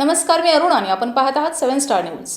नमस्कार मी अरुण आणि आपण पाहत आहात सेवन स्टार न्यूज.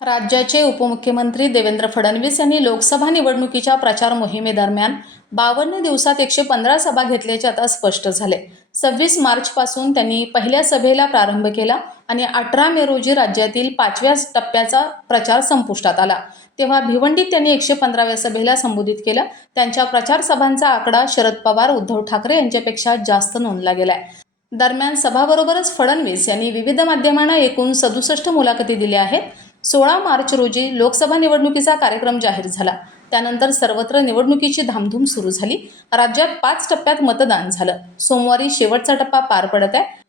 राज्याचे उपमुख्यमंत्री देवेंद्र फडणवीस यांनी लोकसभा निवडणुकीच्या प्रचार मोहिमेदरम्यान बावन्न दिवसात एकशे पंधरा सभा घेतल्याचे आता स्पष्ट झाले. सव्वीस मार्चपासून त्यांनी पहिल्या सभेला प्रारंभ केला आणि अठरा मे रोजी राज्यातील पाचव्या टप्प्याचा प्रचार संपुष्टात आला. तेव्हा भिवंडीत त्यांनी एकशे पंधराव्या सभेला संबोधित केलं. त्यांच्या प्रचार सभांचा आकडा शरद पवार उद्धव ठाकरे यांच्यापेक्षा जास्त नोंदला गेलाय. दरम्यान सभाबरोबरच फडणवीस यांनी विविध माध्यमांना एकूण सदुसष्ट मुलाखती दिल्या आहेत. सोळा मार्च रोजी लोकसभा निवडणुकीचा कार्यक्रम जाहीर झाला. त्यानंतर सर्वत्र निवडणुकीची धामधूम सुरू झाली. राज्यात पाच टप्प्यात मतदान झालं. सोमवारी शेवटचा टप्पा पार पडत आहे.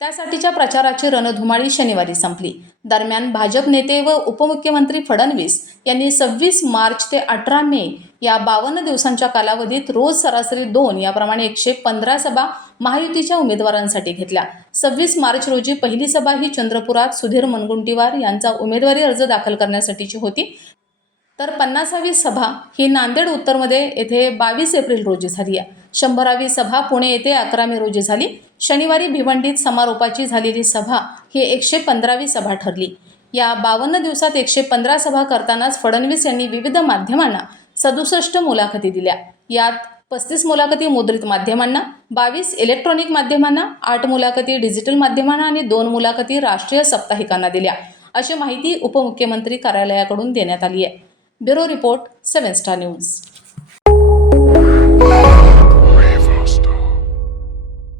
त्यासाठीच्या प्रचाराची रणधुमाळी शनिवारी संपली. दरम्यान भाजप नेते व उपमुख्यमंत्री फडणवीस यांनी सव्वीस मार्च ते अठरा मे या बावन्न दिवसांच्या कालावधीत रोज सरासरी दोन याप्रमाणे एकशे पंधरा सभा महायुतीच्या उमेदवारांसाठी घेतल्या. सव्वीस मार्च रोजी पहिली सभा ही चंद्रपुरात सुधीर मनगुंटीवार यांचा उमेदवारी अर्ज दाखल करण्यासाठीची होती. तर पन्नासावी सभा ही नांदेड उत्तरमध्ये येथे बावीस एप्रिल रोजी झाली आहे. शंभरावी सभा पुणे येथे अकरा मे रोजी झाली. शनिवारी भिवंडीत समारोपाची झालेली सभा ही एकशे पंधरावी सभा ठरली. या बावन्न दिवसात एकशे पंधरा सभा करतानाच फडणवीस यांनी विविध माध्यमांना सदुसष्ट मुलाखती दिल्या. यात पस्तीस मुलाखती मुद्रित माध्यमांना बावीस इलेक्ट्रॉनिक माध्यमांना आठ मुलाखती डिजिटल माध्यमांना आणि दोन मुलाखती राष्ट्रीय साप्ताहिकांना दिल्या. अशी माहिती उपमुख्यमंत्री कार्यालयाकडून देण्यात आली आहे bureau report seven star news.